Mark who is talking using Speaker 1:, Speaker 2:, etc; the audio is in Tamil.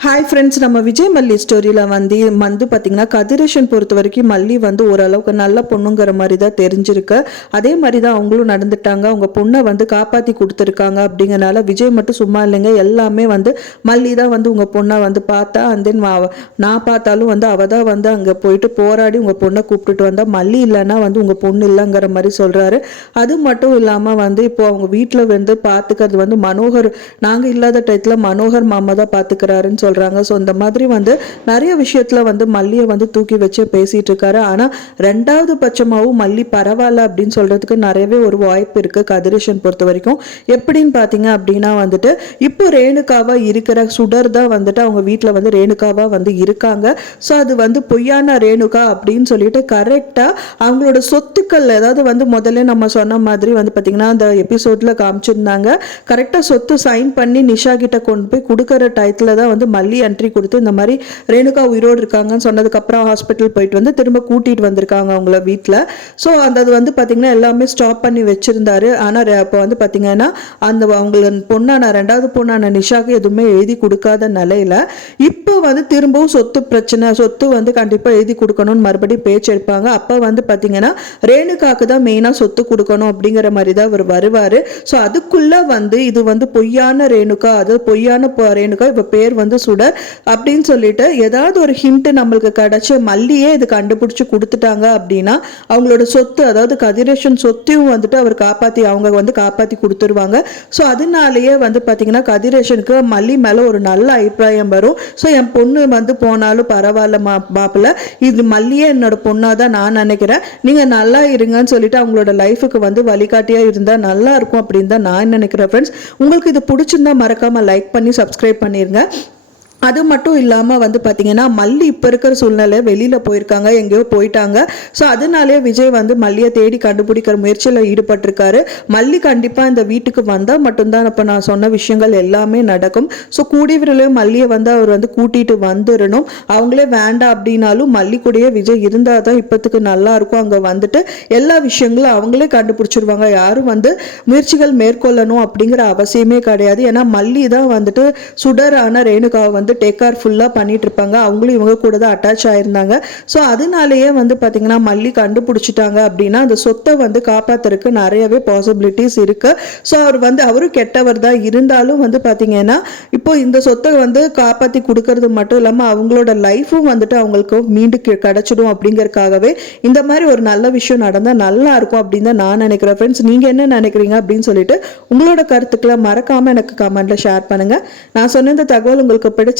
Speaker 1: ஹாய் ஃப்ரெண்ட்ஸ் நம்ம விஜய் மல்லி ஸ்டோரியில் வந்து வந்து பார்த்திங்கன்னா கதிரேஷன் பொறுத்த வரைக்கும் மல்லி வந்து ஓரளவுக்கு நல்ல பொண்ணுங்கிற மாதிரி தான் தெரிஞ்சிருக்கு. அதே மாதிரி தான் அவங்களும் நடந்துட்டாங்க. அவங்க பொண்ணை வந்து காப்பாற்றி கொடுத்துருக்காங்க அப்படிங்கிறனால விஜய் மட்டும் சும்மா இல்லைங்க. எல்லாமே வந்து மல்லி தான் வந்து உங்கள் பொண்ணை வந்து பார்த்தா அண்ட் தென் நான் பார்த்தாலும் வந்து அவள் தான் வந்து அங்கே போயிட்டு போராடி உங்கள் பொண்ணை கூப்பிட்டுட்டு வந்தால் மல்லி இல்லைன்னா வந்து உங்கள் பொண்ணு இல்லைங்கிற மாதிரி சொல்கிறாரு அது மட்டும் இல்லாமல் வந்து இப்போ அவங்க வீட்டில் வந்து பார்த்துக்கிறது வந்து மனோகர் நாங்கள் இல்லாத டயத்தில் மனோகர் மாமா தான் பார்த்துக்கிறாருன்னு சொல்கிறாங்க ஸோ இந்த மாதிரி வந்து நிறைய விஷயத்தில் வந்து மல்லியை வந்து தூக்கி வச்சு பேசிகிட்டு இருக்காரு ஆனால் ரெண்டாவது பட்சமாகவும் மல்லி பரவாயில்ல அப்படின்னு சொல்கிறதுக்கு நிறையவே ஒரு வாய்ப்பு இருக்குது கதிரேஷன் பொறுத்த வரைக்கும். எப்படின்னு பார்த்தீங்க அப்படின்னா வந்துட்டு இப்போ ரேணுகாவா இருக்கிற சுடர் தான் வந்துட்டு அவங்க வீட்டில் வந்து ரேணுகாவா வந்து இருக்காங்க. ஸோ அது வந்து பொய்யான ரேணுகா அப்படின்னு சொல்லிட்டு கரெக்டாக அவங்களோட சொத்துக்கள் ஏதாவது வந்து முதல்ல நம்ம சொன்ன மாதிரி வந்து பார்த்திங்கன்னா அந்த எபிசோடில் காமிச்சிருந்தாங்க. கரெக்டாக சொத்து சைன் பண்ணி நிஷா கிட்ட கொண்டு போய் கொடுக்குற டயத்தில் தான் வந்து மல்லி என்ட்ரி கொடுத்து இந்த மாதிரி ரேணுகா உயிரோடு இருக்காங்கன்னு சொன்னதுக்கப்புறம் ஹாஸ்பிட்டல் போயிட்டு வந்து திரும்ப கூட்டிகிட்டு வந்திருக்காங்க அவங்கள வீட்டில் ஸோ அந்த அது வந்து பார்த்திங்கன்னா எல்லாமே ஸ்டாப் பண்ணி வச்சுருந்தாரு. ஆனால் இப்போ வந்து பார்த்திங்கன்னா அந்த அவங்கள பொண்ணான ரெண்டாவது பொண்ணான நிஷாக்கு எதுவுமே எழுதி கொடுக்காத நிலையில இப்போ வந்து திரும்பவும் சொத்து பிரச்சனை சொத்து வந்து கண்டிப்பாக எழுதி கொடுக்கணும்னு மறுபடியும் பேச்சு எடுப்பாங்க. அப்போ வந்து பார்த்திங்கன்னா ரேணுகாக்கு தான் மெயினாக சொத்து கொடுக்கணும் அப்படிங்கிற மாதிரி தான் அவர் வருவார். ஸோ அதுக்குள்ளே வந்து இது வந்து பொய்யான ரேணுகா அது பொய்யான ரேணுகா இப்போ பேர் வந்து சுடர் அப்படின்னு சொல்லிட்டு ஏதாவது ஒரு ஹிண்ட்டு நம்மளுக்கு கிடைச்சி மல்லியே இது கண்டுபிடிச்சி கொடுத்துட்டாங்க அப்படின்னா அவங்களோட சொத்து அதாவது கதிரேஷன் சொத்தையும் வந்துட்டு அவர் காப்பாற்றி அவங்க வந்து காப்பாற்றி கொடுத்துருவாங்க. ஸோ அதனாலேயே வந்து பார்த்திங்கன்னா கதிரேஷனுக்கு மல்லி மேலே ஒரு நல்ல அபிப்பிராயம் வரும். ஸோ என் பொண்ணு வந்து போனாலும் பரவாயில்ல மா மாப்பிள்ள. இது மல்லியே என்னோட பொண்ணாக தான் நான் நினைக்கிறேன். நீங்கள் நல்லா இருங்கன்னு சொல்லிட்டு அவங்களோட லைஃபுக்கு வந்து வழிகாட்டியாக இருந்தால் நல்லா இருக்கும் அப்படின்னு தான் நான் நினைக்கிறேன் ஃப்ரெண்ட்ஸ் உங்களுக்கு இது பிடிச்சிருந்தா மறக்காமல் லைக் பண்ணி சப்ஸ்கிரைப் பண்ணிருங்க. அது மட்டும் இல்லாமல் வந்து பார்த்தீங்கன்னா மல்லி இப்போ இருக்கிற சூழ்நிலை வெளியில் போயிருக்காங்க எங்கேயோ போயிட்டாங்க. ஸோ அதனாலே விஜய் வந்து மல்லியை தேடி கண்டுபிடிக்கிற முயற்சியில் ஈடுபட்டிருக்காரு. மல்லி கண்டிப்பாக இந்த வீட்டுக்கு வந்தால் மட்டும்தான் இப்போ நான் சொன்ன விஷயங்கள் எல்லாமே நடக்கும். ஸோ கூடிய விரைவில் மல்லியை வந்து அவர் வந்து கூட்டிகிட்டு வந்துடணும். அவங்களே வேண்டாம் அப்படின்னாலும் மல்லி கூடயே விஜய் இருந்தால் தான் இப்போத்துக்கு நல்லா இருக்கும். அங்கே வந்துட்டு எல்லா விஷயங்களும் அவங்களே கண்டுபிடிச்சிருவாங்க. யாரும் வந்து முயற்சிகள் மேற்கொள்ளணும் அப்படிங்கிற அவசியமே கிடையாது. ஏன்னா மல்லி தான் வந்துட்டு சுடரான ரேணுகாவை வந்து டேக் கேர் ஃபுல்லாக பண்ணிட்டு இருப்பாங்க அவங்களும் இவங்க கூட தான் அட்டாச் ஆயிருந்தாங்க. ஸோ அதனாலேயே வந்து பார்த்திங்கன்னா மல்லி கண்டுபிடிச்சிட்டாங்க அப்படின்னா அந்த சொத்தை வந்து காப்பாத்துறதுக்கு நிறையவே பாசிபிலிட்டிஸ் இருக்கு. ஸோ அவர் வந்து அவரும் கெட்டவர் தான் இருந்தாலும் வந்து பார்த்திங்கன்னா இப்போ இந்த சொத்தை வந்து காப்பாற்றி கொடுக்கறது மட்டும் இல்லாமல் அவங்களோட லைஃப்பும் வந்துட்டு அவங்களுக்கு மீண்டு கிடச்சிடும் கிடைச்சிடும் இந்த மாதிரி ஒரு நல்ல விஷயம் நடந்தால் நல்லா இருக்கும் அப்படின்னு தான் நான் நினைக்கிறேன். ஃப்ரெண்ட்ஸ் நீங்கள் என்ன நினைக்கிறீங்க அப்படின்னு சொல்லிட்டு உங்களோட கருத்துக்களை மறக்காமல் எனக்கு கமெண்ட்ல ஷேர் பண்ணுங்க. நான் சொன்ன இந்த தகவல் உங்களுக்கு பிடிச்ச